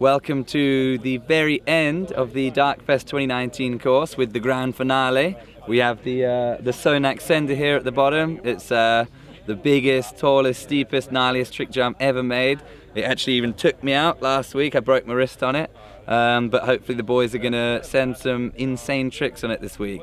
Welcome to the very end of the Darkfest 2019 course with the grand finale. We have the SONAX Center here at the bottom. It's the biggest, tallest, steepest, gnarliest trick jump ever made. It actually even took me out last week. I broke my wrist on it. But hopefully the boys are going to send some insane tricks on it this week.